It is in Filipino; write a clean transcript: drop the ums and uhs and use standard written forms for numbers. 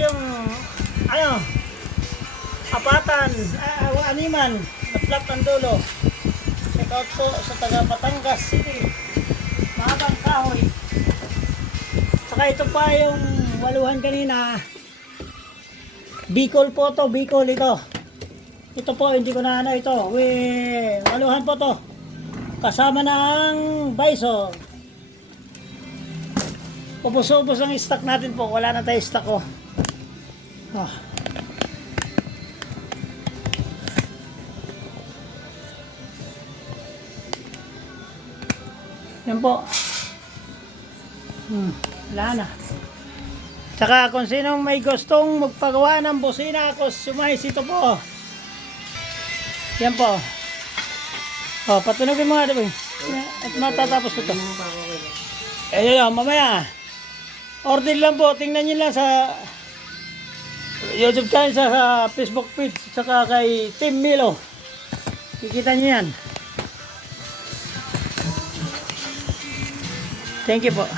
yung ano, apatan, animan, na-flap ng dulo. Check out po sa taga Batangas City. Mahabang kahoy. Saka ito pa yung waluhan kanina. Bicol po to, Bicol ito. Ito po, hindi ko na ano ito. Waluhan po to. Kasama ng bison. Ubos-ubos ang stock natin po. Wala na tayo stock ko. Oh. Yan po. Wala na. Tsaka kung sino may gustong magpagawa ng busina, ako sumais ito po. Yan po. Oh, patunogin mo nga diba? At matatapos ko ito. Ayun, mamaya. Order lang po. Tingnan nyo lang sa YouTube channel, sa Facebook page, saka kay Team Milo. Kikita nyo yan. Thank you po.